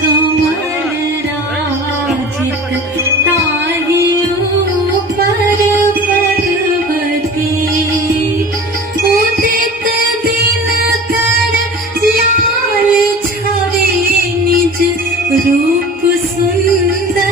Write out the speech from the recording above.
कमल राजित ताहियों पर पर्वती उदित दिन कर लाल छवि निज रूप सुंदर